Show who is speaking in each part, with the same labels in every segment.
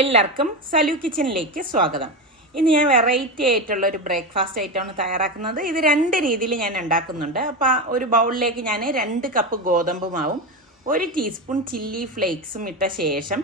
Speaker 1: എല്ലാവർക്കും സലു കിച്ചണിലേക്ക് സ്വാഗതം. ഇന്ന് ഞാൻ വെറൈറ്റി ആയിട്ടുള്ള ഒരു ബ്രേക്ക്ഫാസ്റ്റ് ഐറ്റമാണ് തയ്യാറാക്കുന്നത്. ഇത് രണ്ട് രീതിയിൽ ഞാൻ ഉണ്ടാക്കുന്നുണ്ട്. അപ്പോൾ ഒരു ബൗളിലേക്ക് ഞാൻ രണ്ട് കപ്പ് ഗോതമ്പ് മാവും ഒരു ടീസ്പൂൺ ചില്ലി ഫ്ലേക്സും ഇട്ട ശേഷം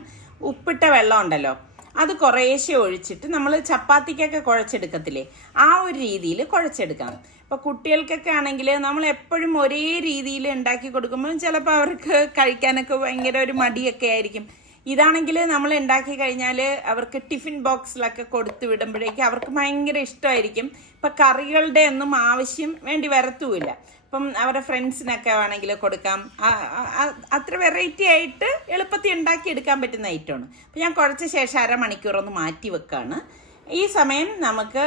Speaker 1: ഉപ്പിട്ട വെള്ളം ഉണ്ടല്ലോ അത് കുറേശ്ശെ ഒഴിച്ചിട്ട് നമ്മൾ ചപ്പാത്തിക്കൊക്കെ കുഴച്ചെടുക്കത്തില്ലേ ആ ഒരു രീതിയിൽ കുഴച്ചെടുക്കണം. ഇപ്പോൾ കുട്ടികൾക്കൊക്കെ ആണെങ്കിൽ നമ്മൾ എപ്പോഴും ഒരേ രീതിയിൽ ഉണ്ടാക്കി കൊടുക്കുമ്പോൾ ചിലപ്പോൾ അവർക്ക് കഴിക്കാനൊക്കെ ഭയങ്കര ഒരു മടിയൊക്കെ ആയിരിക്കും. ഇതാണെങ്കിൽ നമ്മൾ ഉണ്ടാക്കി കഴിഞ്ഞാൽ അവർക്ക് ടിഫിൻ ബോക്സിലൊക്കെ കൊടുത്തു വിടുമ്പോഴേക്കും അവർക്ക് ഭയങ്കര ഇഷ്ടമായിരിക്കും. ഇപ്പം കറികളുടെ ഒന്നും ആവശ്യം വേണ്ടി വരത്തുമില്ല. ഇപ്പം അവരുടെ ഫ്രണ്ട്സിനൊക്കെ വേണമെങ്കിൽ കൊടുക്കാം. അത്ര വെറൈറ്റി ആയിട്ട് എളുപ്പത്തിൽ ഉണ്ടാക്കി എടുക്കാൻ പറ്റുന്ന ഐറ്റമാണ് അപ്പം ഞാൻ കുഴച്ച ശേഷം അരമണിക്കൂർ ഒന്ന് മാറ്റി വെക്കാണ്. ഈ സമയം നമുക്ക്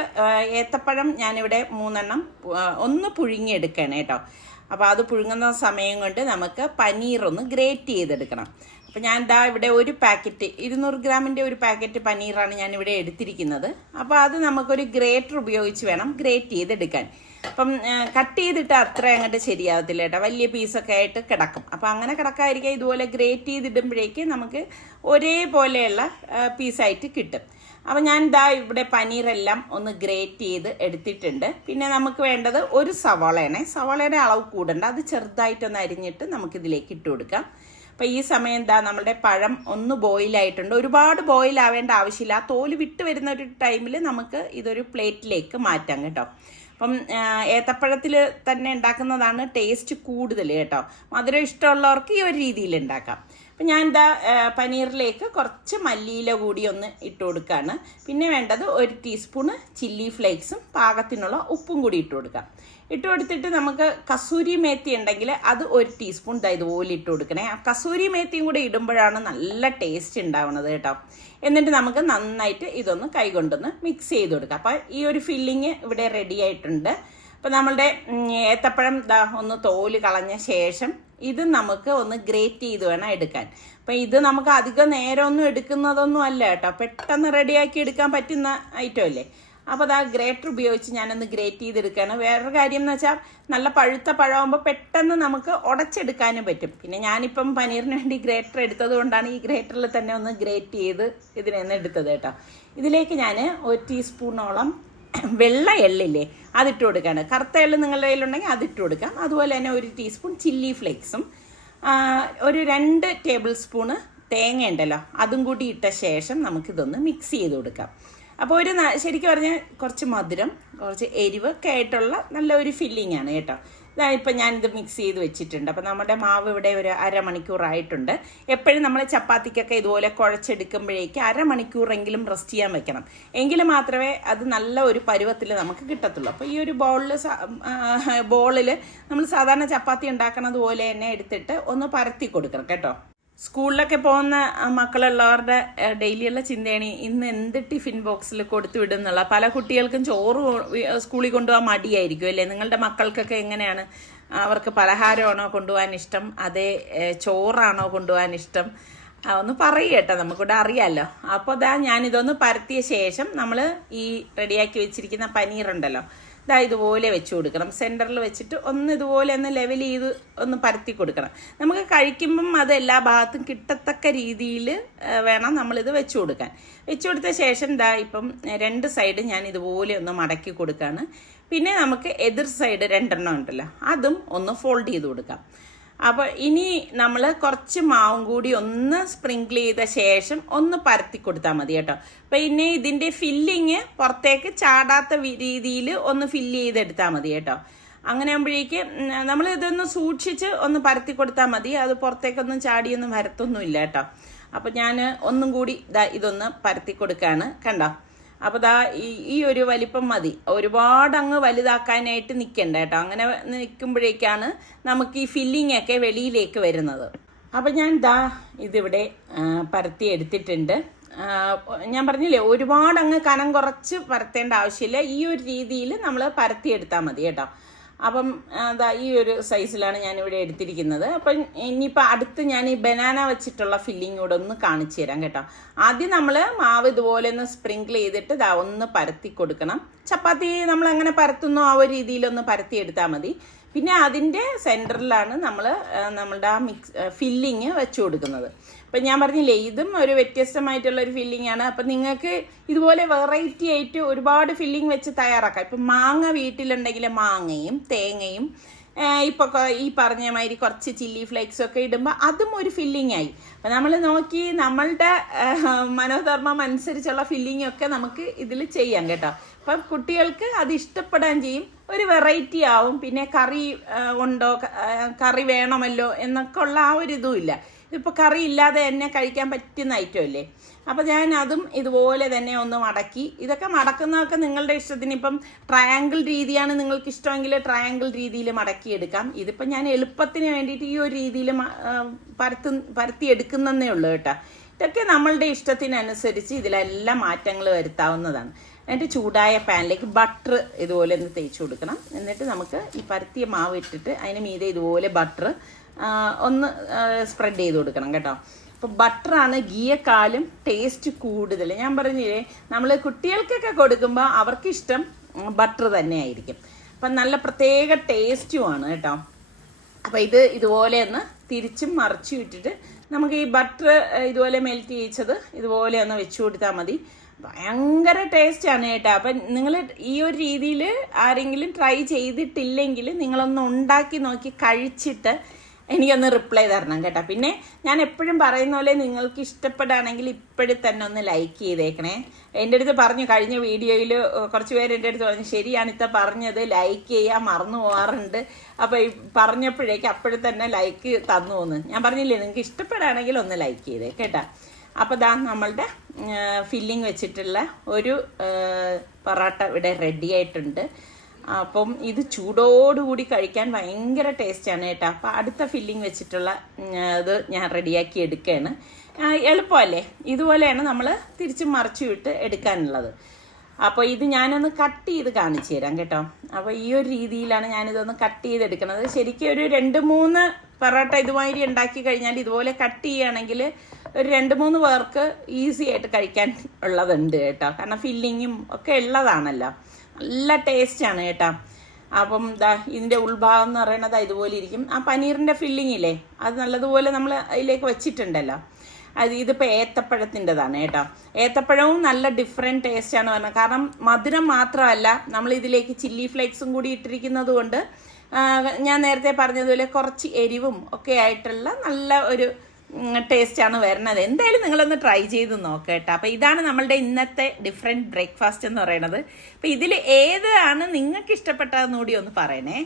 Speaker 1: ഏത്തപ്പഴം ഞാനിവിടെ മൂന്നെണ്ണം ഒന്ന് പുഴുങ്ങിയെടുക്കണം കേട്ടോ. അപ്പോൾ അത് പുഴുങ്ങുന്ന സമയം കൊണ്ട് നമുക്ക് പനീർ ഒന്ന് ഗ്രേറ്റ് ചെയ്തെടുക്കണം. അപ്പം ഞാൻ ദാ ഇവിടെ ഒരു പാക്കറ്റ് ഇരുന്നൂറ് ഗ്രാമിന്റെ ഒരു പാക്കറ്റ് പനീറാണ് ഞാൻ ഇവിടെ എടുത്തിരിക്കുന്നത്. അപ്പോൾ അത് നമുക്കൊരു ഗ്രേറ്റർ ഉപയോഗിച്ച് വേണം ഗ്രേറ്റ് ചെയ്തെടുക്കാൻ. അപ്പം കട്ട് ചെയ്തിട്ട് അത്ര അങ്ങോട്ട് ശരിയാവത്തില്ല കേട്ടോ. വലിയ പീസൊക്കെ ആയിട്ട് കിടക്കും. അപ്പം അങ്ങനെ കിടക്കാതിരിക്കുക ഇതുപോലെ ഗ്രേറ്റ് ചെയ്തിടുമ്പോഴേക്ക് നമുക്ക് ഒരേപോലെയുള്ള പീസായിട്ട് കിട്ടും. അപ്പം ഞാൻ ദാ ഇവിടെ പനീറെല്ലാം ഒന്ന് ഗ്രേറ്റ് ചെയ്ത് എടുത്തിട്ടുണ്ട്. പിന്നെ നമുക്ക് വേണ്ടത് ഒരു സവാളയാണ് സവാളയുടെ അളവ് കൂടണ്ട. അത് ചെറുതായിട്ടൊന്ന് അരിഞ്ഞിട്ട് നമുക്കിതിലേക്ക് ഇട്ട് കൊടുക്കാം. അപ്പം ഈ സമയം എന്താ നമ്മുടെ പഴം ഒന്ന് ബോയിലായിട്ടുണ്ട് ഒരുപാട് ബോയിൽ ആവേണ്ട ആവശ്യമില്ല. ആ തോൽ വിട്ട് വരുന്ന ഒരു ടൈമിൽ നമുക്ക് ഇതൊരു പ്ലേറ്റിലേക്ക് മാറ്റാം കേട്ടോ. അപ്പം ഏത്തപ്പഴത്തിൽ തന്നെ ഉണ്ടാക്കുന്നതാണ് ടേസ്റ്റ് കൂടുതൽ കേട്ടോ. മധുരം ഇഷ്ടമുള്ളവർക്ക് ഈ ഒരു രീതിയിൽ ഉണ്ടാക്കാം. അപ്പം ഞാൻ എന്താ പനീറിലേക്ക് കുറച്ച് മല്ലിയില കൂടി ഒന്ന് ഇട്ട് കൊടുക്കുകയാണ് പിന്നെ വേണ്ടത് ഒരു ടീസ്പൂണ് ചില്ലി ഫ്ലേക്സും പാകത്തിനുള്ള ഉപ്പും കൂടി ഇട്ട് കൊടുക്കാം. ഇട്ട് കൊടുത്തിട്ട് നമുക്ക് കസൂരി മേത്തി ഉണ്ടെങ്കിൽ അത് ഒരു ടീസ്പൂൺ ഇതുപോലെ ഇട്ട് കൊടുക്കണേ. ആ കസൂരി മേത്തിയും കൂടെ ഇടുമ്പോഴാണ് നല്ല ടേസ്റ്റ് ഉണ്ടാവുന്നത് കേട്ടോ. എന്നിട്ട് നമുക്ക് നന്നായിട്ട് ഇതൊന്ന് കൈകൊണ്ടൊന്ന് മിക്സ് ചെയ്ത് കൊടുക്കാം. അപ്പോൾ ഈ ഒരു ഫില്ലിങ് ഇവിടെ റെഡി ആയിട്ടുണ്ട്. അപ്പം നമ്മളുടെ ഏത്തപ്പഴം ദാ ഒന്ന് തോൽ കളഞ്ഞ ശേഷം ഇത് നമുക്ക് ഒന്ന് ഗ്രേറ്റ് ചെയ്ത് വേണം എടുക്കാൻ. അപ്പം ഇത് നമുക്ക് അധികം നേരമൊന്നും എടുക്കുന്നതൊന്നും അല്ല കേട്ടോ. പെട്ടെന്ന് റെഡിയാക്കി എടുക്കാൻ പറ്റുന്ന ഐറ്റം അല്ലേ? അപ്പോൾ ആ ഗ്രേറ്റർ ഉപയോഗിച്ച് ഞാനൊന്ന് ഗ്രേറ്റ് ചെയ്തെടുക്കുകയാണ്. വേറൊരു കാര്യം എന്ന് വെച്ചാൽ നല്ല പഴുത്ത പഴമാകുമ്പോൾ പെട്ടെന്ന് നമുക്ക് ഉടച്ചെടുക്കാനും പറ്റും. പിന്നെ ഞാനിപ്പം പനീറിന് വേണ്ടി ഗ്രേറ്റർ എടുത്തത് കൊണ്ടാണ് ഈ ഗ്രേറ്ററിൽ തന്നെ ഒന്ന് ഗ്രേറ്റ് ചെയ്ത് ഇതിനെന്ന് എടുത്തത് കേട്ടോ. ഇതിലേക്ക് ഞാൻ ഒരു ടീസ്പൂണോളം വെള്ള എള്ളില്ലേ അതിട്ട് കൊടുക്കുകയാണ്. കറുത്ത എള്ള് നിങ്ങളുടെ കയ്യിലുണ്ടെങ്കിൽ അതിട്ട് കൊടുക്കാം. അതുപോലെ തന്നെ ഒരു ടീസ്പൂൺ ചില്ലി ഫ്ലേക്സും ഒരു രണ്ട് ടേബിൾ സ്പൂണ് തേങ്ങ ഉണ്ടല്ലോ അതും കൂടി ഇട്ട ശേഷം നമുക്കിതൊന്ന് മിക്സ് ചെയ്ത് കൊടുക്കാം. അപ്പോൾ ഒരു ശരിക്കും പറഞ്ഞാൽ കുറച്ച് മധുരം കുറച്ച് എരിവ് ഒക്കെ ആയിട്ടുള്ള നല്ല ഒരു ഫില്ലിംഗ് ആണ് കേട്ടോ. ഇതാ ഇപ്പം ഞാനിത് മിക്സ് ചെയ്ത് വെച്ചിട്ടുണ്ട്. അപ്പോൾ നമ്മുടെ മാവ് ഇവിടെ ഒരു അരമണിക്കൂറായിട്ടുണ്ട്. എപ്പോഴും നമ്മൾ ചപ്പാത്തിക്കൊക്കെ ഇതുപോലെ കുഴച്ചെടുക്കുമ്പോഴേക്ക് അരമണിക്കൂറെങ്കിലും റെസ്റ്റ് ചെയ്യാൻ വെക്കണം. എങ്കിൽ മാത്രമേ അത് നല്ല ഒരു പരുവത്തിൽ നമുക്ക് കിട്ടത്തുള്ളൂ. അപ്പോൾ ഈ ഒരു ബൗളിൽ ബോളിൽ നമ്മൾ സാധാരണ ചപ്പാത്തി ഉണ്ടാക്കണത് പോലെ തന്നെ എടുത്തിട്ട് ഒന്ന് പരത്തി കൊടുക്കണം കേട്ടോ. സ്കൂളിലൊക്കെ പോകുന്ന മക്കളുള്ളവരുടെ ഡെയിലിയുള്ള ചിന്തയാണ് ഇന്ന് എന്ത് ടിഫിൻ ബോക്സിൽ കൊടുത്തു വിടും എന്നുള്ള പല കുട്ടികൾക്കും ചോറ് സ്കൂളിൽ കൊണ്ടുപോകാൻ മടിയായിരിക്കും അല്ലേ? നിങ്ങളുടെ മക്കൾക്കൊക്കെ എങ്ങനെയാണ്? അവർക്ക് പലഹാരമാണോ കൊണ്ടുപോകാൻ ഇഷ്ടം? അതേ ചോറാണോ കൊണ്ടുപോകാൻ ഇഷ്ടം? ഒന്ന് പറയട്ടെ നമുക്കിവിടെ അറിയാമല്ലോ അപ്പോൾ ഇതാ ഞാനിതൊന്ന് പരത്തിയ ശേഷം നമ്മൾ ഈ റെഡിയാക്കി വെച്ചിരിക്കുന്ന പനീറുണ്ടല്ലോ. ഇതാ ഇതുപോലെ വെച്ച് കൊടുക്കണം. സെന്ററിൽ വെച്ചിട്ട് ഒന്ന് ഇതുപോലെ ഒന്ന് ലെവൽ ചെയ്ത് ഒന്ന് പരത്തി കൊടുക്കണം. നമുക്ക് കഴിക്കുമ്പം അത് എല്ലാ ഭാഗത്തും കിട്ടത്തക്ക രീതിയിൽ വേണം നമ്മളിത് വെച്ച് കൊടുക്കാൻ. വെച്ച് കൊടുത്ത ശേഷം ഇതാ ഇപ്പം രണ്ട് സൈഡ് ഞാൻ ഇതുപോലെ ഒന്ന് മടക്കി കൊടുക്കുകയാണ് പിന്നെ നമുക്ക് എതിർ സൈഡ് രണ്ടെണ്ണം ഉണ്ടല്ലോ അതും ഒന്ന് ഫോൾഡ് ചെയ്ത് കൊടുക്കാം. അപ്പോൾ ഇനി നമ്മൾ കുറച്ച് മാവും കൂടി ഒന്ന് സ്പ്രിങ്കിൾ ചെയ്ത ശേഷം ഒന്ന് പരത്തി കൊടുത്താൽ മതി കേട്ടോ. ഇനി ഇതിന്റെ ഫില്ലിങ് പുറത്തേക്ക് ചാടാത്ത രീതിയിൽ ഒന്ന് ഫില്ല് ചെയ്തെടുത്താൽ മതി കേട്ടോ. അങ്ങനെ ആകുമ്പോഴേക്ക് നമ്മൾ ഇതൊന്ന് സൂക്ഷിച്ച് ഒന്ന് പരത്തി കൊടുത്താൽ മതി. അത് പുറത്തേക്കൊന്നും ചാടിയൊന്നും വരത്തൊന്നുമില്ല കേട്ടോ. അപ്പോൾ ഞാൻ ഒന്നും കൂടി ഇതൊന്ന് പരത്തി കൊടുക്കുകയാണ് കണ്ടോ? അപ്പോൾ ദാ ഈ ഒരു വലിപ്പം മതി. ഒരുപാട് അങ്ങ് വലുതാക്കാനായിട്ട് നിൽക്കണ്ട കേട്ടോ. അങ്ങനെ നിൽക്കുമ്പോഴേക്കാണ് നമുക്ക് ഈ ഫില്ലിംഗ് ഒക്കെ വെളിയിലേക്ക് വരുന്നത്. അപ്പം ഞാൻ ദാ ഇതിവിടെ പരത്തി എടുത്തിട്ടുണ്ട്. ഞാൻ പറഞ്ഞില്ലേ ഒരുപാട് അങ്ങ് കനം കുറച്ച് പരത്തേണ്ട ആവശ്യമില്ല. ഈ ഒരു രീതിയിൽ നമ്മൾ പരത്തി എടുത്താൽ മതി കേട്ടോ. അപ്പം അതാ ഈ ഒരു സൈസിലാണ് ഞാനിവിടെ എടുത്തിരിക്കുന്നത്. അപ്പം ഇനിയിപ്പോൾ അടുത്ത് ഞാൻ ഈ ബനാന വെച്ചിട്ടുള്ള ഫില്ലിംഗ് കൂടെ ഒന്ന് കാണിച്ചു തരാം കേട്ടോ. ആദ്യം നമ്മൾ മാവ് ഇതുപോലെ ഒന്ന് സ്പ്രിങ്കിൾ ചെയ്തിട്ട് ഇതാ ഒന്ന് പരത്തി കൊടുക്കണം. ചപ്പാത്തി നമ്മൾ അങ്ങനെ പരത്തുന്നോ ആ ഒരു രീതിയിലൊന്ന് പരത്തി എടുത്താൽ മതി. പിന്നെ അതിന്റെ സെന്ററിലാണ് നമ്മൾ നമ്മളുടെ ആ മിക്സ് ഫില്ലിങ് വെച്ച് കൊടുക്കുന്നത്. അപ്പം ഞാൻ പറഞ്ഞില്ലേ ഇതും ഒരു വ്യത്യസ്തമായിട്ടുള്ള ഒരു ഫില്ലിംഗ് ആണ്. അപ്പം നിങ്ങൾക്ക് ഇതുപോലെ വെറൈറ്റി ആയിട്ട് ഒരുപാട് ഫില്ലിംഗ് വെച്ച് തയ്യാറാക്കാം. ഇപ്പം മാങ്ങ വീട്ടിലുണ്ടെങ്കിൽ മാങ്ങയും തേങ്ങയും ഇപ്പോൾ ഈ പറഞ്ഞ മാതിരി കുറച്ച് ചില്ലി ഫ്ലേക്സ് ഒക്കെ ഇടുമ്പോൾ അതും ഒരു ഫില്ലിംഗ് ആയി. അപ്പം നമ്മൾ നോക്കി നമ്മളുടെ മനോധർമ്മം അനുസരിച്ചുള്ള ഫില്ലിംഗ് ഒക്കെ നമുക്ക് ഇതിൽ ചെയ്യാം കേട്ടോ. അപ്പം കുട്ടികൾക്ക് അത് ഇഷ്ടപ്പെടാൻ ചെയ്യും. ഒരു വെറൈറ്റി ആവും. പിന്നെ കറി ഉണ്ടോ? കറി വേണമല്ലോ എന്നൊക്കെ ഉള്ള ആ ഒരു ഇതും ഇല്ല. ഇതിപ്പോൾ കറി ഇല്ലാതെ തന്നെ കഴിക്കാൻ പറ്റുന്ന ഐറ്റം അല്ലേ? അപ്പോൾ ഞാൻ അതും ഇതുപോലെ തന്നെ ഒന്ന് മടക്കി. ഇതൊക്കെ മടക്കുന്നതൊക്കെ നിങ്ങളുടെ ഇഷ്ടത്തിന്. ഇപ്പം ട്രയാങ്കിൾ രീതിയാണ് നിങ്ങൾക്ക് ഇഷ്ടമെങ്കിൽ ട്രയാങ്കിൾ രീതിയിൽ മടക്കിയെടുക്കാം. ഇതിപ്പോൾ ഞാൻ എളുപ്പത്തിന് വേണ്ടിയിട്ട് ഈ ഒരു രീതിയിൽ പരത്തു പരത്തി എടുക്കുന്നതേ ഉള്ളൂ കേട്ടോ. ഇതൊക്കെ നമ്മളുടെ ഇഷ്ടത്തിനനുസരിച്ച് ഇതിലെല്ലാം മാറ്റങ്ങൾ വരുത്താവുന്നതാണ്. എന്നിട്ട് ചൂടായ പാനിലേക്ക് ബട്ടർ ഇതുപോലെ ഒന്ന് തേച്ച് കൊടുക്കണം. എന്നിട്ട് നമുക്ക് ഈ പരത്തിയ മാവ് ഇട്ടിട്ട് അതിന് മീതെ ഇതുപോലെ ബട്ടർ ഒന്ന് സ്പ്രെഡ് ചെയ്ത് കൊടുക്കണം കേട്ടോ. അപ്പോൾ ബട്ടറാണ് ഗീയക്കാലും ടേസ്റ്റ് കൂടുതൽ. ഞാൻ പറഞ്ഞില്ലേ നമ്മൾ കുട്ടികൾക്കൊക്കെ കൊടുക്കുമ്പോൾ അവർക്കിഷ്ടം ബട്ടർ തന്നെയായിരിക്കും അപ്പം നല്ല പ്രത്യേക ടേസ്റ്റുമാണ് കേട്ടോ. അപ്പോൾ ഇത് ഇതുപോലെ ഒന്ന് തിരിച്ചും മറിച്ചും ഇട്ടിട്ട് നമുക്ക് ഈ ബട്ടർ ഇതുപോലെ മെൽറ്റ് ചെയ്യിച്ചത് ഇതുപോലെ ഒന്ന് വെച്ചു കൊടുത്താൽ മതി. ഭയങ്കര ടേസ്റ്റാണ് കേട്ടോ. അപ്പം നിങ്ങൾ ഈ ഒരു രീതിയിൽ ആരെങ്കിലും ട്രൈ ചെയ്തിട്ടില്ലെങ്കിൽ നിങ്ങളൊന്ന് ഉണ്ടാക്കി നോക്കി കഴിച്ചിട്ട് എനിക്കൊന്ന് റിപ്ലൈ തരണം കേട്ടോ. പിന്നെ ഞാൻ എപ്പോഴും പറയുന്ന പോലെ നിങ്ങൾക്ക് ഇഷ്ടപ്പെടുകയാണെങ്കിൽ ഇപ്പോഴും തന്നെ ഒന്ന് ലൈക്ക് ചെയ്തേക്കണേ. എന്റെ അടുത്ത് പറഞ്ഞു കഴിഞ്ഞ വീഡിയോയിൽ കുറച്ച് പേര് എന്റെ അടുത്ത് പറഞ്ഞു ശരിയാണ് ഇത്ത പറഞ്ഞത് ലൈക്ക് ചെയ്യാൻ മറന്നു പോകാറുണ്ട്. അപ്പോൾ പറഞ്ഞപ്പോഴേക്ക് അപ്പോഴും തന്നെ ലൈക്ക് തന്നു എന്ന്. ഞാൻ പറഞ്ഞില്ലേ നിങ്ങൾക്ക് ഇഷ്ടപ്പെടുകയാണെങ്കിൽ ഒന്ന് ലൈക്ക് ചെയ്തേ കേട്ടോ. അപ്പോൾ ദാ നമ്മളുടെ ഫില്ലിംഗ് വെച്ചിട്ടുള്ള ഒരു പൊറോട്ട ഇവിടെ റെഡി ആയിട്ടുണ്ട്. അപ്പം ഇത് ചൂടോടുകൂടി കഴിക്കാൻ ഭയങ്കര ടേസ്റ്റാണ് കേട്ടോ. അപ്പം അടുത്ത ഫില്ലിംഗ് വെച്ചിട്ടുള്ള ഇത് ഞാൻ റെഡിയാക്കി എടുക്കുകയാണ് എളുപ്പമല്ലേ? ഇതുപോലെയാണ് നമ്മൾ തിരിച്ച് മറിച്ചു വിട്ട് എടുക്കാനുള്ളത്. അപ്പോൾ ഇത് ഞാനൊന്ന് കട്ട് ചെയ്ത് കാണിച്ചു തരാം കേട്ടോ. അപ്പോൾ ഈ ഒരു രീതിയിലാണ് ഞാനിതൊന്ന് കട്ട് ചെയ്തെടുക്കുന്നത്. ശരിക്കും ഒരു രണ്ട് മൂന്ന് പൊറോട്ട ഇതുമാതിരി ഉണ്ടാക്കി കഴിഞ്ഞാൽ ഇതുപോലെ കട്ട് ചെയ്യുകയാണെങ്കിൽ ഒരു രണ്ട് മൂന്ന് പേർക്ക് ഈസി ആയിട്ട് കഴിക്കാൻ ഉള്ളതുണ്ട് കേട്ടോ. കാരണം ഫില്ലിങ്ങും ഒക്കെ ഉള്ളതാണല്ലോ. നല്ല ടേസ്റ്റാണ് കേട്ടോ. അപ്പം ദാ ഇതിന്റെ ഉൾഭാഗം എന്ന് പറയുന്നത് ഇതുപോലെ ഇരിക്കും. ആ പനീറിന്റെ ഫില്ലിംഗ് ഇല്ലേ? അത് നല്ലതുപോലെ നമ്മൾ അതിലേക്ക് വെച്ചിട്ടുണ്ടല്ലോ. അത് ഇതിപ്പോൾ ഏത്തപ്പഴത്തിന്റെതാണ് കേട്ടോ. ഏത്തപ്പഴവും നല്ല ഡിഫറെന്റ് ടേസ്റ്റാണ് പറഞ്ഞത്. കാരണം മധുരം മാത്രമല്ല നമ്മൾ ഇതിലേക്ക് ചില്ലി ഫ്ലേക്സും കൂടി ഇട്ടിരിക്കുന്നത് കൊണ്ട് ഞാൻ നേരത്തെ പറഞ്ഞതുപോലെ കുറച്ച് എരിവും ഒക്കെ ആയിട്ടുള്ള നല്ല ഒരു ടേസ്റ്റാണ് വരുന്നത്. എന്തായാലും നിങ്ങളൊന്ന് ട്രൈ ചെയ്ത് നോക്കുക കേട്ടോ അപ്പോൾ ഇതാണ് നമ്മളുടെ ഇന്നത്തെ ഡിഫറെന്റ് ബ്രേക്ക്ഫാസ്റ്റ് എന്ന് പറയുന്നത്. അപ്പോൾ ഇതിൽ ഏതാണ് നിങ്ങൾക്ക് ഇഷ്ടപ്പെട്ടതെന്ന് കൂടി ഒന്ന് പറയണേ.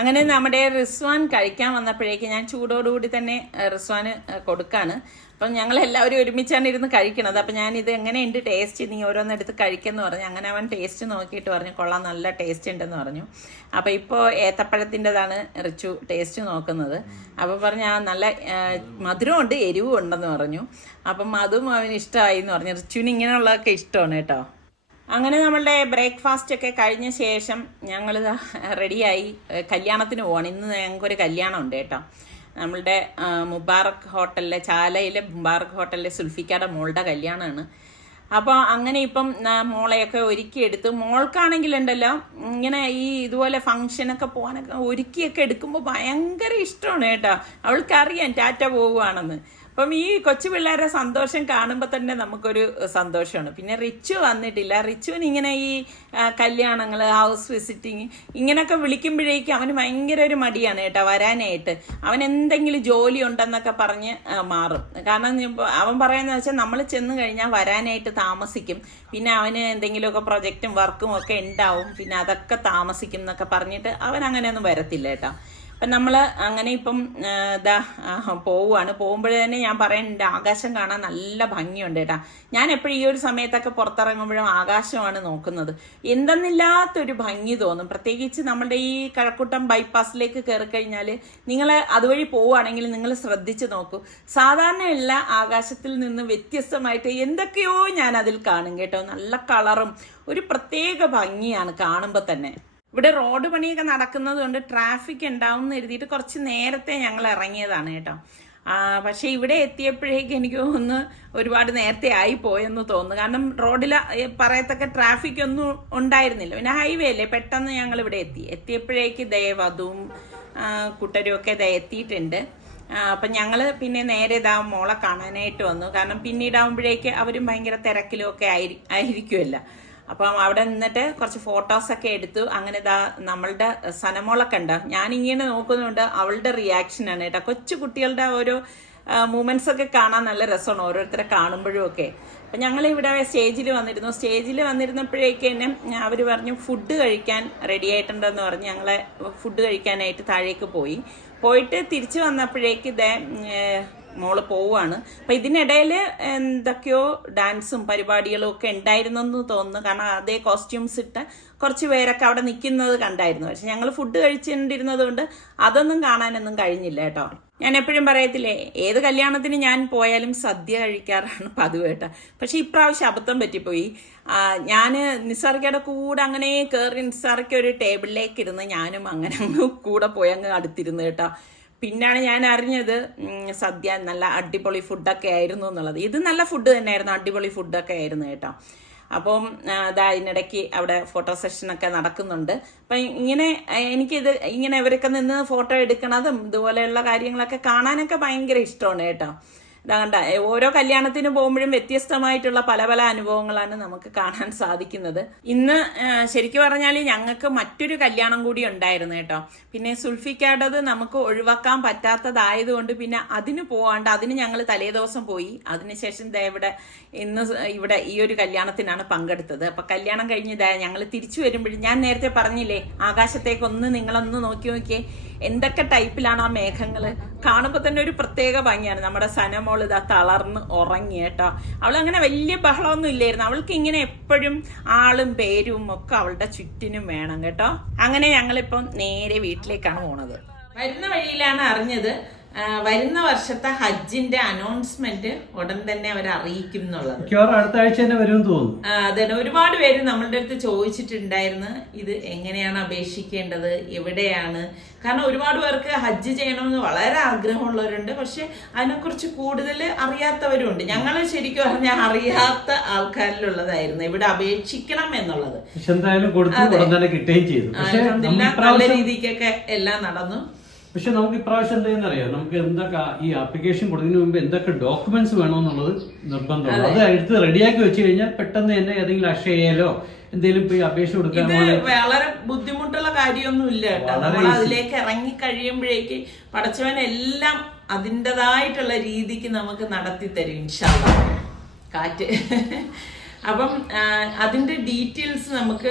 Speaker 1: അങ്ങനെ നമ്മുടെ റിസ്വാൻ കഴിക്കാൻ വന്നപ്പോഴേക്ക് ഞാൻ ചൂടോടുകൂടി തന്നെ റിസ്വാന് കൊടുക്കാണ്. അപ്പം ഞങ്ങൾ എല്ലാവരും ഒരുമിച്ചാണ് ഇരുന്ന് കഴിക്കണത്. അപ്പം ഞാനിത് എങ്ങനെയുണ്ട് ടേസ്റ്റ് നീ ഓരോന്നെടുത്ത് കഴിക്കുമെന്ന് പറഞ്ഞു. അങ്ങനെ അവൻ ടേസ്റ്റ് നോക്കിയിട്ട് പറഞ്ഞു കൊള്ളാം നല്ല ടേസ്റ്റ് ഉണ്ടെന്ന് പറഞ്ഞു. അപ്പോൾ ഇപ്പോൾ ഏത്തപ്പഴത്തിന്റെതാണ് റിച്ചു ടേസ്റ്റ് നോക്കുന്നത്. അപ്പോൾ പറഞ്ഞു ആ നല്ല മധുരമുണ്ട് എരിവും ഉണ്ടെന്ന് പറഞ്ഞു. അപ്പം അതും അവന് ഇഷ്ടമായി എന്ന് പറഞ്ഞു. റിച്ചുവിന് ഇങ്ങനെയുള്ളതൊക്കെ ഇഷ്ടമാണ് കേട്ടോ. അങ്ങനെ നമ്മളുടെ ബ്രേക്ക്ഫാസ്റ്റ് ഒക്കെ കഴിഞ്ഞ ശേഷം ഞങ്ങൾ റെഡിയായി കല്യാണത്തിന് പോവാണ്. ഇന്ന് ഞങ്ങൾക്കൊരു കല്യാണം ഉണ്ട് കേട്ടോ. നമ്മളുടെ മുബാറക് ഹോട്ടലിലെ ചാലയിലെ മുബാറക് ഹോട്ടലിലെ സുൽഫിക്കയുടെ മോളുടെ കല്യാണമാണ് അപ്പോൾ അങ്ങനെ ഇപ്പം മോളെയൊക്കെ ഒരുക്കിയെടുത്ത് മോൾക്കാണെങ്കിലുണ്ടല്ലോ ഇങ്ങനെ ഈ ഇതുപോലെ ഫംഗ്ഷനൊക്കെ പോകാനൊക്കെ ഒരുക്കിയൊക്കെ എടുക്കുമ്പോൾ ഭയങ്കര ഇഷ്ടമാണ് കേട്ടോ. അവൾക്കറിയാം ടാറ്റ പോവുകയാണെന്ന് അപ്പം ഈ കൊച്ചു പിള്ളേരെ സന്തോഷം കാണുമ്പോൾ തന്നെ നമുക്കൊരു സന്തോഷമാണ്. പിന്നെ റിച്ചു വന്നിട്ടില്ല. റിച്ചുവിന് ഇങ്ങനെ ഈ കല്യാണങ്ങൾ ഹൗസ് വിസിറ്റിങ് ഇങ്ങനെയൊക്കെ വിളിക്കുമ്പോഴേക്കും അവന് ഭയങ്കര ഒരു മടിയാണ് കേട്ടോ വരാനായിട്ട്. അവൻ എന്തെങ്കിലും ജോലി ഉണ്ടെന്നൊക്കെ പറഞ്ഞ് മാറും. കാരണം അവൻ പറയുന്നത് വെച്ചാൽ നമ്മൾ ചെന്ന് കഴിഞ്ഞാൽ വരാനായിട്ട് താമസിക്കും. പിന്നെ അവന് എന്തെങ്കിലുമൊക്കെ പ്രൊജക്റ്റും വർക്കും ഒക്കെ ഉണ്ടാവും. പിന്നെ അതൊക്കെ താമസിക്കും എന്നൊക്കെ പറഞ്ഞിട്ട് അവൻ അങ്ങനെയൊന്നും വരത്തില്ല കേട്ടോ. അപ്പം നമ്മൾ അങ്ങനെ ഇപ്പം ഇതാ പോവുകയാണ് പോകുമ്പോഴേ തന്നെ ഞാൻ പറയുന്നുണ്ട് ആകാശം കാണാൻ നല്ല ഭംഗിയുണ്ട് കേട്ടാ. ഞാൻ എപ്പോഴും ഈ ഒരു സമയത്തൊക്കെ പുറത്തിറങ്ങുമ്പോഴും ആകാശമാണ് നോക്കുന്നത്. എന്തെന്നില്ലാത്തൊരു ഭംഗി തോന്നും. പ്രത്യേകിച്ച് നമ്മുടെ ഈ കഴക്കൂട്ടം ബൈപ്പാസിലേക്ക് കയറി കഴിഞ്ഞാൽ നിങ്ങൾ അതുവഴി പോവുകയാണെങ്കിൽ നിങ്ങൾ ശ്രദ്ധിച്ചു നോക്കൂ. സാധാരണയുള്ള ആകാശത്തിൽ നിന്ന് വ്യത്യസ്തമായിട്ട് എന്തൊക്കെയോ ഞാൻ അതിൽ കാണും കേട്ടോ. നല്ല കളറും ഒരു പ്രത്യേക ഭംഗിയാണ് കാണുമ്പോൾ തന്നെ. ഇവിടെ റോഡ് പണിയൊക്കെ നടക്കുന്നത് കൊണ്ട് ട്രാഫിക് ഉണ്ടാവും എന്ന് എഴുതിയിട്ട് കുറച്ച് നേരത്തെ ഞങ്ങൾ ഇറങ്ങിയതാണ് കേട്ടോ. പക്ഷെ ഇവിടെ എത്തിയപ്പോഴേക്ക് എനിക്ക് ഒന്ന് ഒരുപാട് നേരത്തെ ആയി പോയെന്ന് തോന്നുന്നു. കാരണം റോഡിൽ പറയത്തക്ക ട്രാഫിക് ഒന്നും ഉണ്ടായിരുന്നില്ല. പിന്നെ ഹൈവേ അല്ലേ? പെട്ടെന്ന് ഞങ്ങൾ ഇവിടെ എത്തി. എത്തിയപ്പോഴേക്ക് ദയവധുവും കുട്ടരും ഒക്കെ എത്തിയിട്ടുണ്ട്. അപ്പം ഞങ്ങൾ പിന്നെ നേരെ ഇതാ മോളെ കാണാനായിട്ട് വന്നു. കാരണം പിന്നീടാവുമ്പോഴേക്ക് അവരും ഭയങ്കര തിരക്കിലും ഒക്കെ ആയിരി ആയിരിക്കുമല്ലോ അപ്പം അവിടെ നിന്നിട്ട് കുറച്ച് ഫോട്ടോസൊക്കെ എടുത്തു. അങ്ങനെ ഇതാ നമ്മളുടെ സനമോളൊക്കെ ഉണ്ട്. ഞാനിങ്ങനെ നോക്കുന്നുണ്ട് അവളുടെ റിയാക്ഷനാണ് കേട്ടോ. കൊച്ചു കുട്ടികളുടെ ഓരോ മൂമെന്റ്സ് ഒക്കെ കാണാൻ നല്ല രസമാണ് ഓരോരുത്തരെ കാണുമ്പോഴും ഒക്കെ. അപ്പം ഞങ്ങൾ ഇവിടെ സ്റ്റേജിൽ വന്നിരുന്നു. സ്റ്റേജിൽ വന്നിരുന്നപ്പോഴേക്ക് തന്നെ അവർ പറഞ്ഞു ഫുഡ് കഴിക്കാൻ റെഡി ആയിട്ടുണ്ടെന്ന് പറഞ്ഞ് ഞങ്ങളെ ഫുഡ് കഴിക്കാനായിട്ട് താഴേക്ക് പോയി. പോയിട്ട് തിരിച്ചു വന്നപ്പോഴേക്ക് ഇതേ മോൾ പോവാണ്. അപ്പൊ ഇതിനിടയിൽ എന്തൊക്കെയോ ഡാൻസും പരിപാടികളും ഒക്കെ ഉണ്ടായിരുന്നെന്ന് തോന്നുന്നു. കാരണം അതേ കോസ്റ്റ്യൂംസ് ഇട്ട് കുറച്ച് പേരൊക്കെ അവിടെ നിൽക്കുന്നത് കണ്ടായിരുന്നു. പക്ഷെ ഞങ്ങൾ ഫുഡ് കഴിച്ചിട്ടിരുന്നത് കൊണ്ട് അതൊന്നും കാണാനൊന്നും കഴിഞ്ഞില്ല കേട്ടോ. ഞാൻ എപ്പോഴും പറയത്തില്ലേ ഏത് കല്യാണത്തിന് ഞാൻ പോയാലും സദ്യ കഴിക്കാറാണ് പതിവ് കേട്ടോ. പക്ഷെ ഇപ്രാവശ്യം അബദ്ധം പറ്റിപ്പോയി. ഞാൻ നിസാർക്കയുടെ കൂടെ അങ്ങനെ കയറി നിസാർക്ക ഒരു ടേബിളിലേക്ക് ഇരുന്ന് ഞാനും അങ്ങനെ അങ്ങ് കൂടെ പോയി അങ്ങ് അടുത്തിരുന്നു കേട്ടോ. പിന്നാണ് ഞാൻ അറിഞ്ഞത് സദ്യ നല്ല അടിപൊളി ഫുഡൊക്കെ ആയിരുന്നു എന്നുള്ളത്. ഇത് നല്ല ഫുഡ് തന്നെയായിരുന്നു അടിപൊളി ഫുഡൊക്കെ ആയിരുന്നു കേട്ടോ. അപ്പം അതാ ഇതിനിടയ്ക്ക് അവിടെ ഫോട്ടോ സെഷനൊക്കെ നടക്കുന്നുണ്ട്. അപ്പം ഇങ്ങനെ എനിക്കിത് ഇങ്ങനെ ഇവരൊക്കെ നിന്ന് ഫോട്ടോ എടുക്കണതും ഇതുപോലെയുള്ള കാര്യങ്ങളൊക്കെ കാണാനൊക്കെ ഭയങ്കര ഇഷ്ടമാണ് കേട്ടോ. ഇതാ കണ്ട ഓരോ കല്യാണത്തിന് പോകുമ്പോഴും വ്യത്യസ്തമായിട്ടുള്ള പല പല അനുഭവങ്ങളാണ് നമുക്ക് കാണാൻ സാധിക്കുന്നത്. ഇന്ന് ശരിക്ക് പറഞ്ഞാൽ ഞങ്ങൾക്ക് മറ്റൊരു കല്യാണം കൂടി ഉണ്ടായിരുന്നു കേട്ടോ. പിന്നെ സുൽഫിക്കാടത് നമുക്ക് ഒഴിവാക്കാൻ പറ്റാത്തതായതുകൊണ്ട് പിന്നെ അതിന് പോവാണ്ട് അതിന് ഞങ്ങൾ തലേദിവസം പോയി. അതിനുശേഷം ദേ ഇവിടെ ഇന്ന് ഇവിടെ ഈ ഒരു കല്യാണത്തിനാണ് പങ്കെടുത്തത്. അപ്പൊ കല്യാണം കഴിഞ്ഞ് ദേ ഞങ്ങൾ തിരിച്ചു വരുമ്പോഴും ഞാൻ നേരത്തെ പറഞ്ഞില്ലേ ആകാശത്തേക്കൊന്ന് നിങ്ങളൊന്ന് നോക്കി നോക്കിയേ എന്തൊക്കെ ടൈപ്പിലാണ് ആ മേഘങ്ങൾ? കാണുമ്പോൾ തന്നെ ഒരു പ്രത്യേക ഭംഗിയാണ്. നമ്മുടെ സനമോൾ ഇതാ തളർന്ന് ഉറങ്ങിയേട്ടോ അവളങ്ങനെ വലിയ ബഹളമൊന്നും ഇല്ലായിരുന്നു. അവൾക്ക് ഇങ്ങനെ എപ്പോഴും ആളും പേരും ഒക്കെ അവളുടെ ചുറ്റിനും വേണം കേട്ടോ. അങ്ങനെ ഞങ്ങളിപ്പം നേരെ വീട്ടിലേക്കാണ് പോണത്. വരുന്ന വഴിയിലാണ് അറിഞ്ഞത് വരുന്ന വർഷത്തെ ഹജ്ജിന്റെ അനൗൺസ്മെന്റ് ഉടൻ തന്നെ അവർ അറിയിക്കും എന്നുള്ളത്.
Speaker 2: അടുത്ത ആഴ്ച തന്നെ വരും തോന്നുന്നു.
Speaker 1: അതന്നെ അതെ ഒരുപാട് പേര് നമ്മളുടെ അടുത്ത് ചോദിച്ചിട്ടുണ്ടായിരുന്നു ഇത് എങ്ങനെയാണ് അപേക്ഷിക്കേണ്ടത് എവിടെയാണ്? കാരണം ഒരുപാട് പേർക്ക് ഹജ്ജ് ചെയ്യണമെന്ന് വളരെ ആഗ്രഹമുള്ളവരുണ്ട് പക്ഷെ അതിനെക്കുറിച്ച് കൂടുതൽ അറിയാത്തവരുണ്ട്. ഞങ്ങൾ ശരിക്കും പറഞ്ഞാൽ അറിയാത്ത ആൾക്കാരിലുള്ളതായിരുന്നു. ഇവിടെ അപേക്ഷിക്കണം എന്നുള്ളത്. നല്ല രീതിക്കൊക്കെ എല്ലാം നടന്നു.
Speaker 2: പക്ഷെ നമുക്ക് ഇപ്രാവശ്യം എന്തെന്ന് അറിയാം? നമുക്ക് എന്തൊക്കെ ഈ ആപ്ലിക്കേഷൻ കൊടുക്കുന്നതിന് മുമ്പ് എന്തൊക്കെ ഡോക്യുമെന്റ്സ് വേണമെന്നുള്ളത് നിർബന്ധമാണ്. അത്. എടുത്ത് റെഡിയാക്കി വെച്ച് കഴിഞ്ഞാൽ പെട്ടെന്ന് തന്നെ ഏതെങ്കിലും അക്ഷയയിലോ എന്തെങ്കിലും പോയി അപേക്ഷ കൊടുക്കാൻ
Speaker 1: വളരെ ബുദ്ധിമുട്ടുള്ള കാര്യമൊന്നും ഇല്ല കേട്ടോ. നമ്മൾ അതിലേക്ക് ഇറങ്ങി കഴിയുമ്പോഴേക്ക് പടച്ചവൻ എല്ലാം അതിന്റെതായിട്ടുള്ള രീതിക്ക് നമുക്ക് നടത്തി തരും ഇൻഷാല്ല കാറ്റ്. അപ്പം അതിന്റെ ഡീറ്റെയിൽസ് നമുക്ക്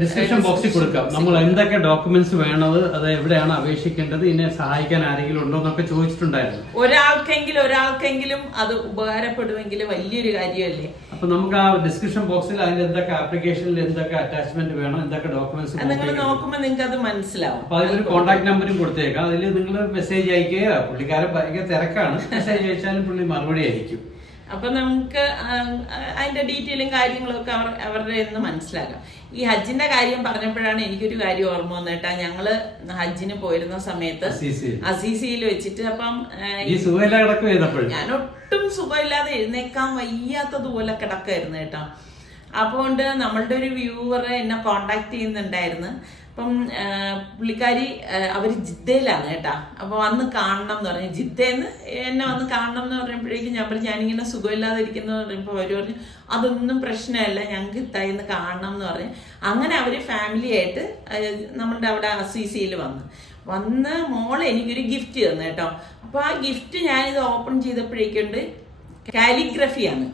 Speaker 2: ഡിസ്ക്രിപ്ഷൻ ബോക്സിൽ കൊടുക്കാം. നമ്മൾ എന്തൊക്കെ ഡോക്യുമെന്റ്സ് വേണത് അത് എവിടെയാണ് അപേക്ഷിക്കേണ്ടത് ഇതിനെ സഹായിക്കാൻ ആരെങ്കിലും ഉണ്ടോ എന്നൊക്കെ ചോദിച്ചിട്ടുണ്ടായിരുന്നു.
Speaker 1: ഒരാൾക്കെങ്കിലും ഒരാൾക്കെങ്കിലും അത് ഉപകാരപ്പെടുമെങ്കിൽ വലിയൊരു കാര്യമല്ലേ?
Speaker 2: അപ്പൊ നമുക്ക് ആ ഡിസ്ക്രിപ്ഷൻ ബോക്സിൽ അതിന്റെ എന്തൊക്കെ ആപ്ലിക്കേഷനിൽ എന്തൊക്കെ അറ്റാച്ച്മെന്റ് വേണം എന്തൊക്കെ ഡോക്യുമെന്റ്സ്
Speaker 1: നിങ്ങൾ നോക്കുമ്പോൾ നിങ്ങൾക്ക് അത് മനസ്സിലാവും.
Speaker 2: അപ്പൊ അതിലൊരു കോൺടാക്ട് നമ്പറും കൊടുത്തേക്കാം. അതിൽ നിങ്ങൾ മെസ്സേജ് അയക്കുക പുള്ളിക്കാരൻ ഭയങ്കര തിരക്കാണ്. മെസ്സേജ് അയച്ചാലും പുള്ളി മറുപടി അയക്കും
Speaker 1: അപ്പൊ നമുക്ക് അതിന്റെ ഡീറ്റെയിലും കാര്യങ്ങളും ഒക്കെ അവർ അവരുടെ നിന്ന് മനസ്സിലാക്കാം. ഈ ഹജ്ജിന്റെ കാര്യം പറഞ്ഞപ്പോഴാണ് എനിക്കൊരു കാര്യം ഓർമ്മ വന്നിട്ടാ ഞങ്ങൾ ഹജ്ജിന് പോയിരുന്ന സമയത്ത്
Speaker 2: അസീസിയിൽ.
Speaker 1: വെച്ചിട്ട് അപ്പം ഞാൻ ഒട്ടും സുഖമില്ലാതെ എഴുന്നേക്കാൻ വയ്യാത്തതുപോലെ കിടക്കായിരുന്നു കേട്ടോ. അപ്പോൾ കൊണ്ട് നമ്മളുടെ ഒരു വ്യൂവർ എന്നെ കോണ്ടാക്ട് ചെയ്യുന്നുണ്ടായിരുന്നു. അപ്പം പുള്ളിക്കാരി അവർ ജിദ്ദയിലാണ് കേട്ടാ. അപ്പോൾ വന്ന് കാണണം എന്ന് പറഞ്ഞു. ജിദ്ദേന്ന് എന്നെ വന്ന് കാണണം എന്ന് പറയുമ്പോഴേക്കും ഞാൻ പറഞ്ഞു ഞാനിങ്ങനെ സുഖമില്ലാതെ ഇരിക്കുന്നു പറയുമ്പോൾ അവർ പറഞ്ഞു അതൊന്നും പ്രശ്നമല്ല ഞങ്ങൾക്ക് ഇത്തായിന്ന് കാണണം എന്ന് പറഞ്ഞു. അങ്ങനെ അവർ ഫാമിലി ആയിട്ട് ആ, നമ്മളുടെ അവിടെ അസീസിയിൽ വന്നു. വന്ന് മോളെ എനിക്കൊരു ഗിഫ്റ്റ് തന്നു കേട്ടോ. അപ്പോൾ ആ ഗിഫ്റ്റ് ഞാനിത് ഓപ്പൺ ചെയ്തപ്പോഴേക്കുണ്ട്. കാലിഗ്രഫിയാണ്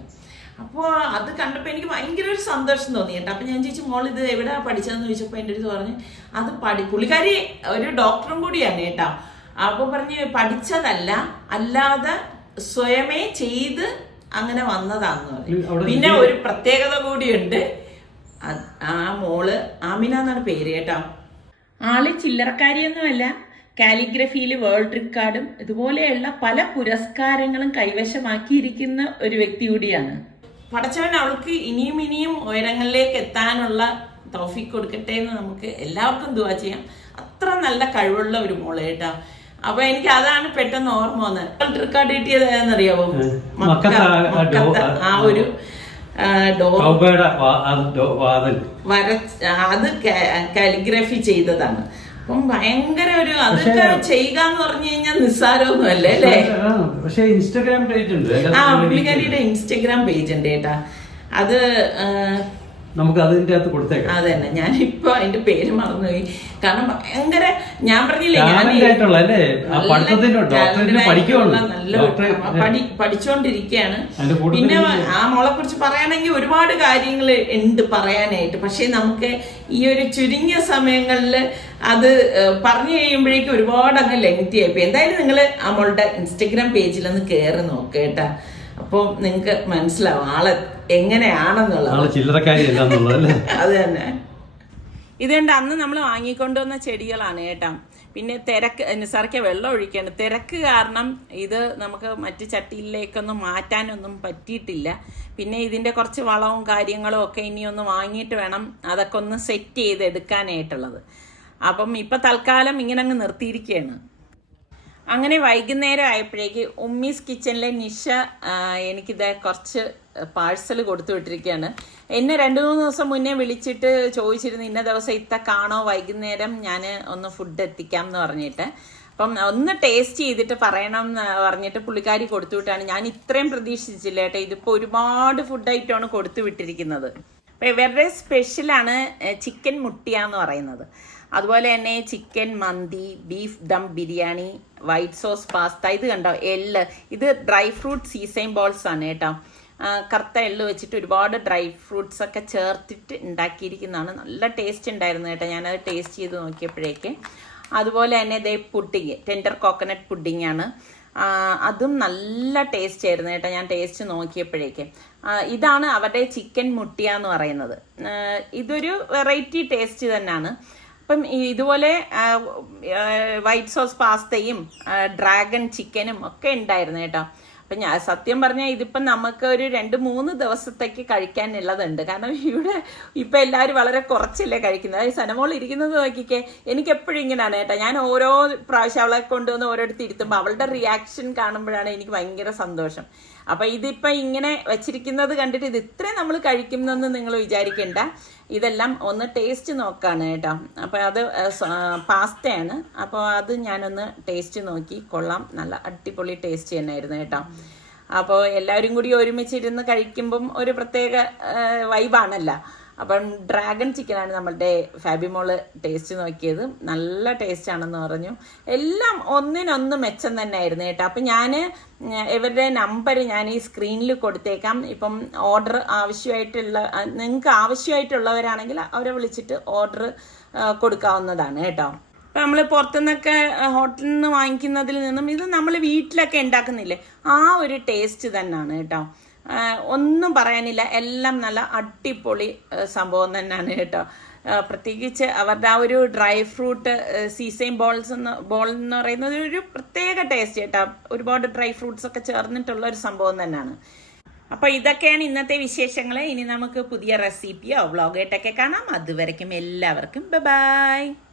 Speaker 1: അപ്പോൾ അത് കണ്ടപ്പോൾ എനിക്ക് ഭയങ്കര ഒരു സന്തോഷം തോന്നി കേട്ടോ. അപ്പം ഞാൻ ചോദിച്ചു മോൾ ഇത് എവിടെ പഠിച്ചതെന്ന് ചോദിച്ചപ്പോൾ എന്റെ അടുത്ത് പറഞ്ഞു അത് പഠി പുള്ളിക്കാരി ഒരു ഡോക്ടറും കൂടിയാണ് കേട്ടോ. അപ്പോൾ പറഞ്ഞ് പഠിച്ചതല്ല അല്ലാതെ സ്വയമേ ചെയ്ത് അങ്ങനെ വന്നതാന്ന് പറഞ്ഞു. പിന്നെ ഒരു പ്രത്യേകത കൂടിയുണ്ട്. ആ മോൾ ആമിന എന്നാണ് പേര് കേട്ടോ. ആൾ ചില്ലറക്കാരിയൊന്നുമല്ല കാലിഗ്രഫിയിൽ വേൾഡ് റെക്കോർഡും ഇതുപോലെയുള്ള പല പുരസ്കാരങ്ങളും കൈവശമാക്കിയിരിക്കുന്ന ഒരു വ്യക്തി കൂടിയാണ്. പടച്ചവൻ അവൾക്ക് ഇനിയും ഇനിയും ഉയരങ്ങളിലേക്ക് എത്താനുള്ള തൗഫീക്ക് കൊടുക്കട്ടെ എന്ന് നമുക്ക് എല്ലാവർക്കും ദുവാ ചെയ്യാം. അത്ര നല്ല കഴിവുള്ള ഒരു മോൾ കേട്ടോ. അപ്പൊ എനിക്ക് അതാണ് പെട്ടെന്ന് ഓർമ്മ വന്നത്. റെക്കോർഡ് കിട്ടിയത് ഏതെന്നറിയാവോ
Speaker 2: ആ-
Speaker 1: ഒരു അത് കാലിഗ്രഫി ചെയ്തതാണ്. അപ്പം ഭയങ്കര ഒരു അതൊക്കെ ചെയ്യുക എന്ന് പറഞ്ഞു കഴിഞ്ഞാൽ അല്ലേ?
Speaker 2: പക്ഷേ ഇൻസ്റ്റാഗ്രാം പേജ് ഉണ്ട്.
Speaker 1: ആ
Speaker 2: അതിനകത്ത്
Speaker 1: പുള്ളിക്കാരിയുടെ ഇൻസ്റ്റഗ്രാം പേജ് ഉണ്ട് കേട്ടാ. അത്
Speaker 2: നമുക്ക് അതിന്റെ അകത്ത് കൊടുത്തേക്കാം.
Speaker 1: അതന്നെ. ഞാനിപ്പോ അതിന്റെ പേര് മറന്നുപോയി. കാരണം ഭയങ്കര ഞാൻ പറഞ്ഞില്ലേ ഞാൻ
Speaker 2: അല്ലേ? ആ
Speaker 1: നല്ല
Speaker 2: പഠിത്തത്തിന്റെ ഡോക്ടറേറ്റിന്
Speaker 1: talented
Speaker 2: പഠിക്കുവാണ്.
Speaker 1: ആയിട്ടുള്ള നല്ല
Speaker 2: ഡോക്ടറേറ്റ്
Speaker 1: ആ, പഠി പഠിച്ചുകൊണ്ടിരിക്കുകയാണ്
Speaker 2: അതിന്റെ കൂട്ടത്തിൽ
Speaker 1: പിന്നെ ആ മോളെ കുറിച്ച് പറയുകയാണെങ്കിൽ ഒരുപാട് കാര്യങ്ങൾ ഉണ്ട് പറയാനായിട്ട്. പക്ഷെ നമുക്ക് ഈ ഒരു ചുരുങ്ങിയ സമയങ്ങളിൽ അത് ഏഹ്, പറഞ്ഞു കഴിയുമ്പോഴേക്കും ഒരുപാട് അങ്ങ് ലെങ്തി ആയിപ്പോയി. എന്തായാലും നിങ്ങൾ ആ മോളുടെ ഇൻസ്റ്റഗ്രാം പേജിലൊന്ന് കയറി നോക്കേട്ടാ അപ്പോൾ നിങ്ങൾക്ക് മനസ്സിലാവും ആളെ എങ്ങനെയാണെന്നുള്ളത്. അത് തന്നെ. ഇതുകൊണ്ട് അന്ന് നമ്മൾ വാങ്ങിക്കൊണ്ടുവന്ന ചെടികളാണ് കേട്ടോ. പിന്നെ തിരക്ക് നിസാർക്ക് വെള്ളം ഒഴിക്കണം തിരക്ക് കാരണം ഇത് നമുക്ക് മറ്റ് ചട്ടിയിലേക്കൊന്നും മാറ്റാനൊന്നും പറ്റിയിട്ടില്ല. പിന്നെ ഇതിന്റെ കുറച്ച് വളവും കാര്യങ്ങളും ഒക്കെ ഇനി ഒന്ന് വാങ്ങിയിട്ട് വേണം അതൊക്കെ ഒന്ന് സെറ്റ് ചെയ്ത് എടുക്കാനായിട്ടുള്ളത് അപ്പം ഇപ്പം തൽക്കാലം ഇങ്ങനെ അങ്ങ് നിർത്തിയിരിക്കുകയാണ് അങ്ങനെ വൈകുന്നേരം ആയപ്പോഴേക്ക് ഉമ്മീസ് കിച്ചണിലെ നിഷ എനിക്കിത് കുറച്ച് പാഴ്സൽ കൊടുത്തു വിട്ടിരിക്കുകയാണ്. എന്നെ രണ്ട് മൂന്ന് ദിവസം മുന്നേ വിളിച്ചിട്ട് ചോദിച്ചിരുന്നു ഇന്ന ദിവസം ഇത്ത കാണോ വൈകുന്നേരം? ഞാൻ ഒന്ന് ഫുഡ് എത്തിക്കാം എന്ന് പറഞ്ഞിട്ട്. അപ്പം ഒന്ന് ടേസ്റ്റ് ചെയ്തിട്ട് പറയണം എന്ന് പറഞ്ഞിട്ട് പുള്ളിക്കാരി കൊടുത്തു വിട്ടാണ്. ഞാൻ ഇത്രയും പ്രതീക്ഷിച്ചില്ല കേട്ടോ. ഇതിപ്പോൾ ഒരുപാട് ഫുഡ് ഐറ്റമാണ് കൊടുത്തു വിട്ടിരിക്കുന്നത്. അപ്പോൾ ഇവരുടെ സ്പെഷ്യലാണ് ചിക്കൻ മുട്ടിയ എന്ന് പറയുന്നത്. അതുപോലെ തന്നെ chicken mandi beef dum biryani white sauce pasta ഇത് കണ്ടോ? എല്ല് ഇത് ഡ്രൈ ഫ്രൂട്ട് സീസൈം ബോൾസ് ആണ് കേട്ടോ. കറുത്ത എള്ള് വെച്ചിട്ട് ഒരുപാട് ഡ്രൈ ഫ്രൂട്ട്സ് ഒക്കെ ചേർത്തിട്ട് ഉണ്ടാക്കിയിരിക്കുന്നതാണ്. നല്ല ടേസ്റ്റ് ഉണ്ടായിരുന്നു കേട്ടോ. ഞാനത് ടേസ്റ്റ് ചെയ്ത് നോക്കിയപ്പോഴേക്ക്. അതുപോലെ തന്നെ ഇതേ പുഡിങ് ടെൻഡർ കോക്കനട്ട് പുഡിങ് ആണ്. അതും നല്ല ടേസ്റ്റ് ആയിരുന്നു കേട്ടോ. ഞാൻ ടേസ്റ്റ് നോക്കിയപ്പോഴേക്ക്. ഇതാണ് അവരുടെ ചിക്കൻ മുട്ടിയ എന്ന് പറയുന്നത് ഇതൊരു വെറൈറ്റി ടേസ്റ്റ് തന്നെയാണ്. അപ്പം ഇതുപോലെ വൈറ്റ് സോസ് പാസ്തയും ഡ്രാഗൺ ചിക്കനും ഒക്കെ ഉണ്ടായിരുന്നു കേട്ടോ. അപ്പം ഞാൻ സത്യം പറഞ്ഞാൽ ഇതിപ്പം നമുക്ക് ഒരു രണ്ട് മൂന്ന് ദിവസത്തേക്ക് കഴിക്കാനുള്ളതുണ്ട്. കാരണം ഇവിടെ ഇപ്പം എല്ലാവരും വളരെ കുറച്ചല്ലേ കഴിക്കുന്നത്. അതായത് സനമോൾ ഇരിക്കുന്നത് നോക്കിക്കേ എനിക്ക് എപ്പോഴും ഇങ്ങനെയാണ് കേട്ടോ. ഞാൻ ഓരോ പ്രാവശ്യം അവളെ കൊണ്ടുവന്ന് ഓരോരുത്തർ ഇരുത്തുമ്പോൾ അവളുടെ റിയാക്ഷൻ കാണുമ്പോഴാണ് എനിക്ക് ഭയങ്കര സന്തോഷം. അപ്പം ഇതിപ്പം ഇങ്ങനെ വെച്ചിരിക്കുന്നത് കണ്ടിട്ട് ഇത് ഇത്രയും നമ്മൾ കഴിക്കുന്നെന്ന് നിങ്ങൾ വിചാരിക്കേണ്ട. ഇതെല്ലാം ഒന്ന് ടേസ്റ്റ് നോക്കാണ് കേട്ടോ. അപ്പോൾ അത് പാസ്തയാണ് അപ്പോൾ അത് ഞാനൊന്ന് ടേസ്റ്റ് നോക്കി കൊള്ളാം. നല്ല അടിപൊളി ടേസ്റ്റ് തന്നെയായിരുന്നു കേട്ടോ. അപ്പോൾ എല്ലാവരും കൂടി ഒരുമിച്ചിരുന്ന് കഴിക്കുമ്പം ഒരു പ്രത്യേക വൈബാണല്ലോ അപ്പം ഡ്രാഗൺ ചിക്കനാണ് നമ്മളുടെ ഫാബിമോൾ ടേസ്റ്റ് നോക്കിയത്. നല്ല ടേസ്റ്റ് ആണെന്ന് പറഞ്ഞു. എല്ലാം ഒന്നിനൊന്ന് മെച്ചം തന്നെ ആയിരുന്നു കേട്ടോ. അപ്പം ഞാൻ ഇവരുടെ നമ്പർ ഞാൻ ഈ സ്ക്രീനിൽ കൊടുത്തേക്കാം. ഇപ്പം ഓർഡർ ആവശ്യമായിട്ടുള്ള നിങ്ങൾക്ക് ആവശ്യമായിട്ടുള്ളവരാണെങ്കിൽ അവരെ വിളിച്ചിട്ട് ഓർഡർ കൊടുക്കാവുന്നതാണ് കേട്ടോ. ഇപ്പം നമ്മൾ പുറത്തുനിന്നൊക്കെ ഹോട്ടലിൽ നിന്ന് വാങ്ങിക്കുന്നതിൽ നിന്നും ഇത് നമ്മൾ വീട്ടിലൊക്കെ ഉണ്ടാക്കുന്നില്ലേ? ആ ഒരു ടേസ്റ്റ് തന്നെയാണ് കേട്ടോ. ഒന്നും പറയാനില്ല. എല്ലാം നല്ല അടിപൊളി സംഭവം തന്നെയാണ് കേട്ടോ. പ്രത്യേകിച്ച് അവരുടെ ആ ഒരു ഡ്രൈ ഫ്രൂട്ട് സീസൈം ബോൾസ് എന്ന് ബോൾ എന്ന് പറയുന്നത് ഒരു പ്രത്യേക ടേസ്റ്റ് കേട്ടോ. ഒരുപാട് ഡ്രൈ ഫ്രൂട്ട്സ് ഒക്കെ ചേർന്നിട്ടുള്ള ഒരു സംഭവം തന്നെയാണ്. അപ്പോൾ ഇതൊക്കെയാണ് ഇന്നത്തെ വിശേഷങ്ങൾ ഇനി നമുക്ക് പുതിയ റെസിപ്പിയോ വ്ളോഗായിട്ടൊക്കെ കാണാം. അതുവരയ്ക്കും എല്ലാവർക്കും ബൈ